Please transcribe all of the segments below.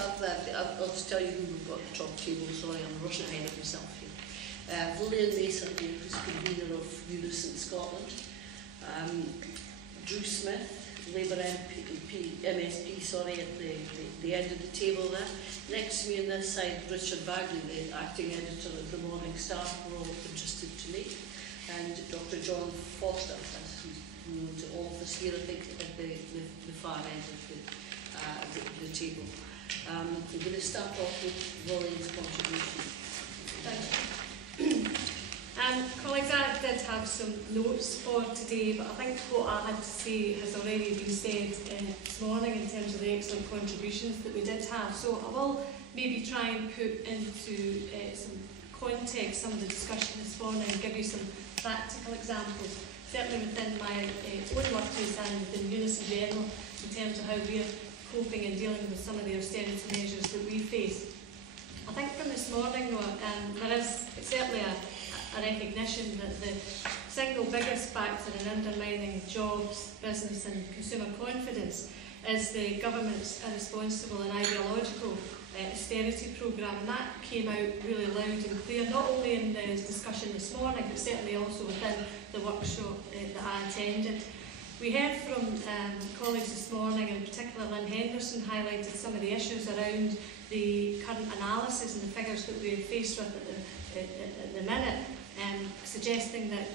I'll just tell you who we've got at the top table. Sorry, I'm rushing ahead of myself here. Lilian, who's convener of Unison Scotland. Drew Smith, Labour MSP, sorry, at the end of the table there. Next to me on this side, Richard Bagley, the acting editor of the Morning Star, we're all interested to meet. And Dr. John Foster, who's known to all of us here, I think, at the far end of the table. I'm going to start off with Lilian's contribution. Thank you. Colleagues, I did have some notes for today, but I think what I had to say has already been said this morning in terms of the excellent contributions that we did have. So I will maybe try and put into some context some of the discussion this morning and give you some practical examples, certainly within my own workplace and within Unison in general, in terms of how we are coping and dealing with some of the austerity measures that we face. I think from this morning, though, there is certainly a recognition that the single biggest factor in undermining jobs, business and consumer confidence is the government's irresponsible and ideological austerity programme, and that came out really loud and clear, not only in the discussion this morning, but certainly also within the workshop that I attended. We heard from colleagues this morning, in particular Lynn Henderson highlighted some of the issues around the current analysis and the figures that we're faced with at the minute, suggesting that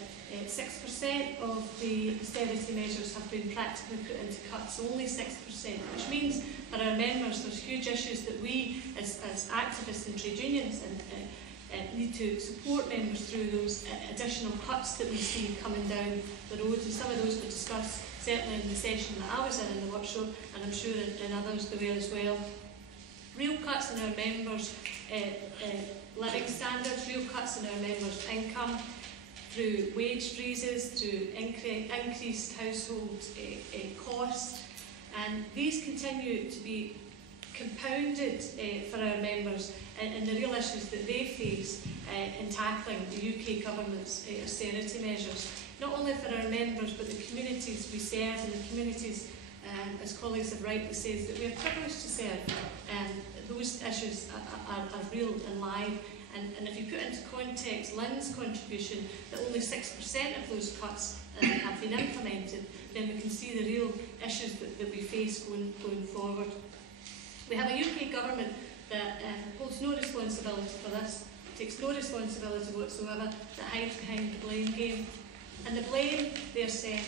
6% of the austerity measures have been practically put into cuts, only 6%, which means for our members there's huge issues that we as activists and trade unions need to support members through those additional cuts that we see coming down the road, and some of those were discussed certainly in the session that I was in the workshop, and I'm sure in others there were as well. Real cuts in our members' living standards, real cuts in our members' income, through wage freezes, through increased household costs, and these continue to be compounded for our members in the real issues that they face in tackling the UK government's austerity measures, not only for our members but the communities we serve and the communities, as colleagues have rightly said, that we are privileged to serve. Those issues are real and live, and if you put into context Lynn's contribution that only 6% of those cuts have been implemented, then we can see the real issues that we face going forward. We have a UK government that holds no responsibility for this, takes no responsibility whatsoever, that hides behind the blame game. And the blame, they're saying,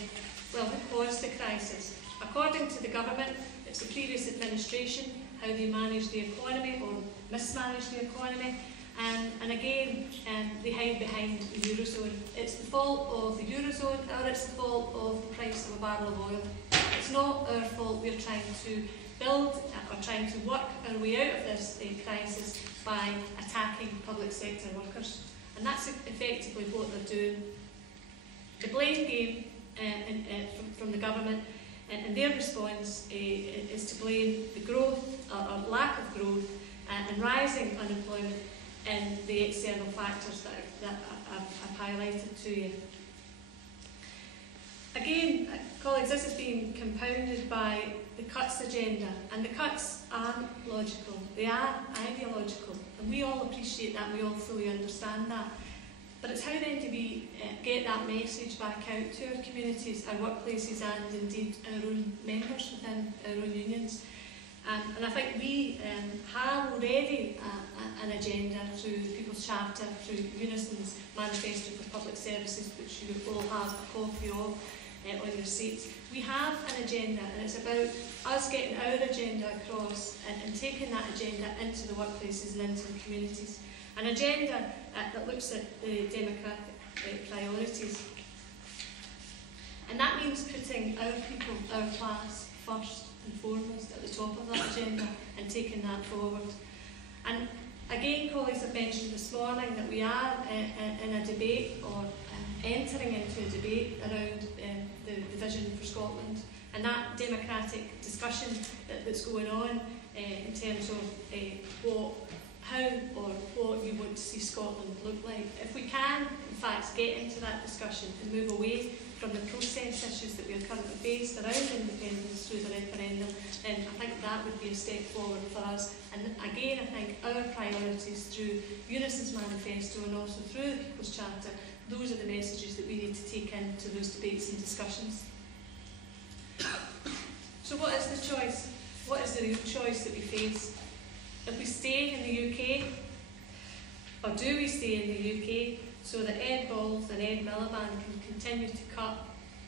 well, who caused the crisis? According to the government, it's the previous administration, how they managed the economy or mismanaged the economy. And again, they hide behind the Eurozone. It's the fault of the Eurozone, or it's the fault of the price of a barrel of oil. It's not our fault. We're trying to build or trying to work our way out of this crisis by attacking public sector workers. And that's effectively what they're doing. The blame game from the government and their response is to blame the growth or lack of growth and rising unemployment and the external factors that I've highlighted to you. Again, colleagues, this has been compounded by the cuts agenda, and the cuts aren't logical, they are ideological, and we all appreciate that, we all fully understand that. But it's how then do we get that message back out to our communities, our workplaces, and indeed our own members within our own unions. And I think we have already an agenda through the People's Charter, through Unison's Manifesto for Public Services, which you all have a copy of on your seats. We have an agenda, and it's about us getting our agenda across and taking that agenda into the workplaces and into the communities. An agenda that looks at the democratic priorities. And that means putting our people, our class, first and foremost at the top of that agenda and taking that forward. And again, colleagues have mentioned this morning that we are in a debate or entering into a debate around the vision for Scotland, and that democratic discussion that's going on in terms of how or what you want to see Scotland look like. If we can, in fact, get into that discussion and move away from the process issues that we are currently faced around independence through the referendum, then I think that would be a step forward for us. And again, I think our priorities through Unison's manifesto and also through the People's Charter, those are the messages that we need to take into those debates and discussions. So what is the choice? What is the real choice that we face? If we stay in the UK, or do we stay in the UK so that Ed Balls and Ed Miliband can continue to cut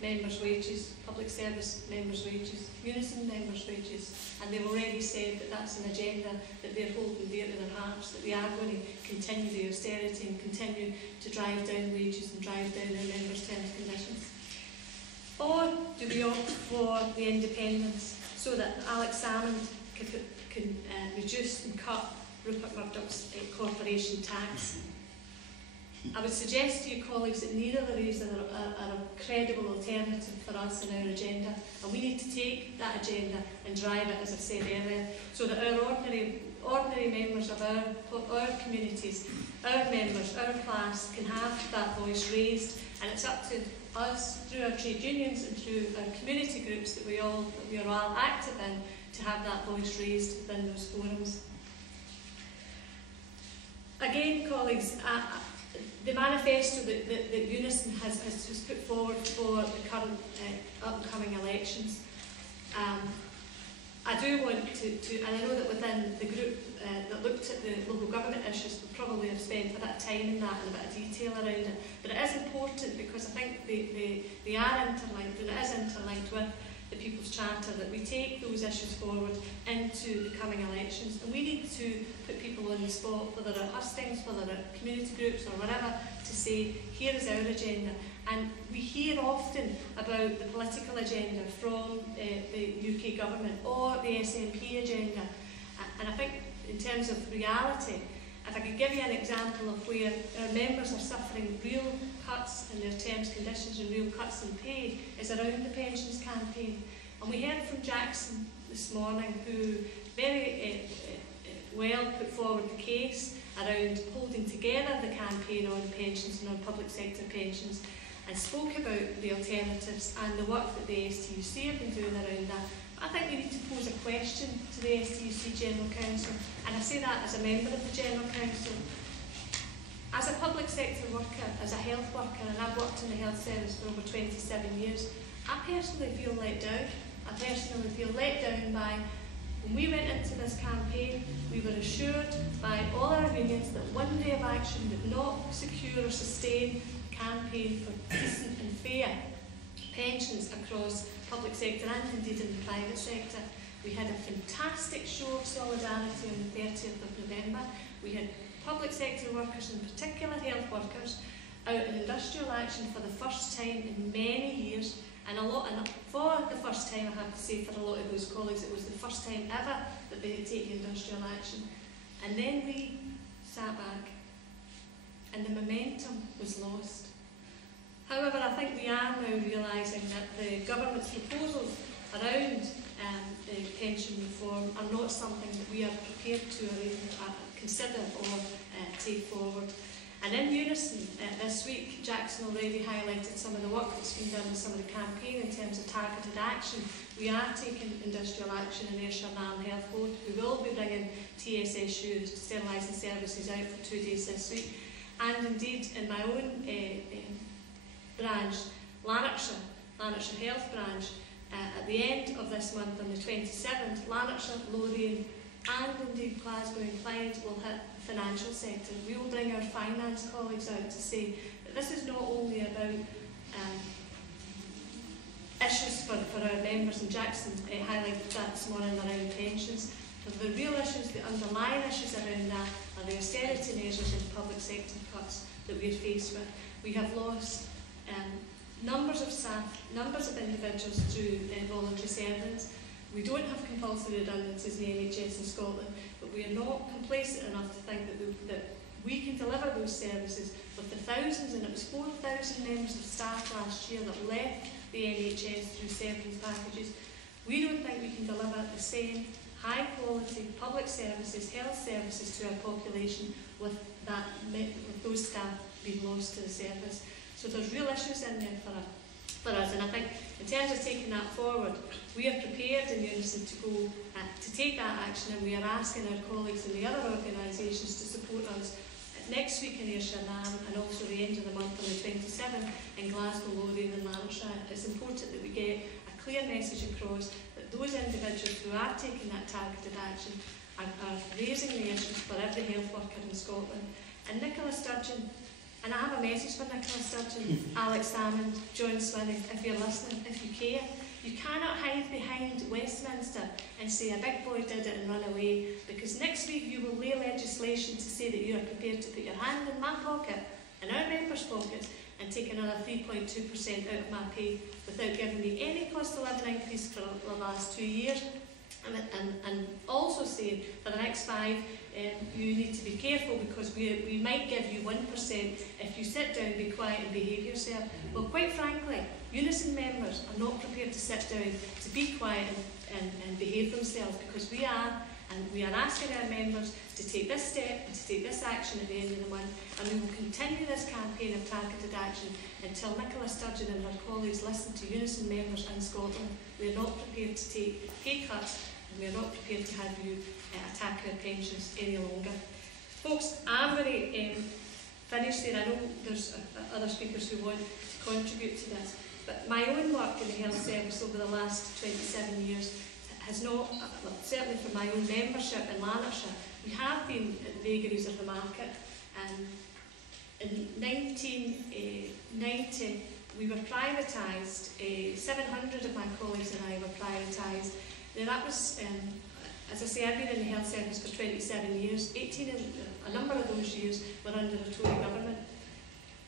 members' wages, public service members' wages, Unison members' wages, and they've already said that that's an agenda that they're holding dear to their hearts, that they are going to continue the austerity and continue to drive down wages and drive down their members' terms and conditions? Or do we opt for the independence so that Alex Salmond can reduce and cut Rupert Murdoch's corporation tax? I would suggest to you, colleagues, that neither of these are a credible alternative for us in our agenda, and we need to take that agenda and drive it, as I said earlier, so that our ordinary members of our communities, our members, our class, can have that voice raised, and it's up to us, through our trade unions and through our community groups that we are all active in, to have that voice raised within those forums. Again, colleagues, the manifesto that Unison has put forward for the current upcoming elections, I do want to, and I know that within the group that looked at the local government issues would probably have spent a bit of time in that and a bit of detail around it, but it is important because I think they are interlinked, and it is interlinked with the People's Charter, that we take those issues forward into the coming elections, and we need to put people on the spot, whether at hustings, whether at community groups or whatever, to say, here is our agenda. And we hear often about the political agenda from the UK government or the SNP agenda, and I think in terms of reality, if I could give you an example of where our members are suffering real cuts in their terms, conditions and real cuts in pay, is around the pensions campaign. And we heard from Jackson this morning, who very well put forward the case around holding together the campaign on pensions and on public sector pensions, and spoke about the alternatives and the work that the STUC have been doing around that. I think we need to pose a question to the STUC General Council, and I say that as a member of the General Council. As a public sector worker, as a health worker, and I've worked in the health service for over 27 years, I personally feel let down. I personally feel let down by, when we went into this campaign, we were assured by all our unions that one day of action would not secure or sustain a campaign for decent and fair pensions across public sector and indeed in the private sector. We had a fantastic show of solidarity on the 30th of November. We had public sector workers, in particular health workers, out in industrial action for the first time in many years, and for the first time, I have to say, for a lot of those colleagues, it was the first time ever that they had taken industrial action. And then we sat back and the momentum was lost. However, I think we are now realising that the government's proposals around the pension reform are not something that we are prepared to or even consider or take forward. And in Unison, this week, Jackson already highlighted some of the work that's been done in some of the campaign in terms of targeted action. We are taking industrial action in Ayrshire and Arran Health Board. We will be bringing TSSU, sterilising services, out for 2 days this week. And indeed, in my own branch, Lanarkshire Health Branch, at the end of this month, on the 27th, Lanarkshire, Lothian and indeed Glasgow and Clyde will hit the financial sector. We will bring our finance colleagues out to say that this is not only about issues for our members, and Jackson highlighted that this morning around pensions, but the real issues, the underlying issues around that are the austerity measures and public sector cuts that we are faced with. We have lost numbers of staff, numbers of individuals through voluntary severance. We don't have compulsory redundancies in the NHS in Scotland, but we are not complacent enough to think that we can deliver those services with the thousands, and it was 4,000 members of staff last year that left the NHS through severance packages. We don't think we can deliver the same high quality public services, health services to our population with those staff being lost to the service. So there's real issues in there for for us. And I think in terms of taking that forward, we are prepared in Unison to go to take that action, and we are asking our colleagues in the other organisations to support us next week in Ayrshire and also the end of the month on the 27th in Glasgow, Lothian and Lanarkshire. It's important that we get a clear message across that those individuals who are taking that targeted action are raising the issues for every health worker in Scotland. And Nicola Sturgeon, and I have a message for Nicola Sturgeon, Alex Salmond, John Swinney, if you're listening, if you care, you cannot hide behind Westminster and say a big boy did it and run away, because next week you will lay legislation to say that you are prepared to put your hand in my pocket, in our members' pockets, and take another 3.2% out of my pay without giving me any cost of living increase for the last 2 years. And also saying for the next 5, you need to be careful because we might give you 1% if you sit down, be quiet and behave yourself. Well, quite frankly, Unison members are not prepared to sit down, to be quiet and behave themselves, because we are asking our members to take this step and to take this action at the end of the month, and we will continue this campaign of targeted action until Nicola Sturgeon and her colleagues listen to Unison members in Scotland. We are not prepared to take pay cuts, and we are not prepared to have you attack our pensions any longer. Folks, I'm going to finish there. I know there's other speakers who want to contribute to this, but my own work in the health service over the last 27 years has not, well, certainly for my own membership in Lanarkshire, we have been at the vagaries of the market. In 1990, we were privatised. 700 of my colleagues and I were privatised. Now that was, as I say, I've been in the health service for 27 years. A number of those years were under the Tory government.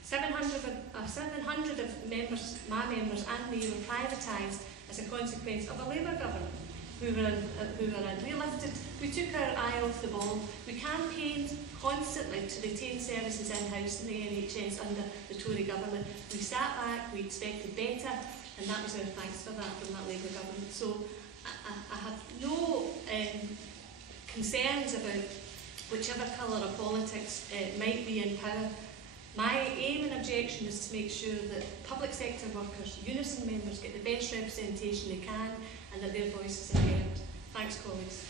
700 of members, my members and me, were privatised as a consequence of a Labour government. We lifted, we took our eye off the ball. We campaigned constantly to retain services in-house in the NHS under the Tory government. We sat back, we expected better, and that was our thanks for that from that Labour government. So I have no concerns about whichever colour of politics might be in power. My aim and objection is to make sure that public sector workers, Unison members, get the best representation they can and that their voices are heard. Thanks, colleagues.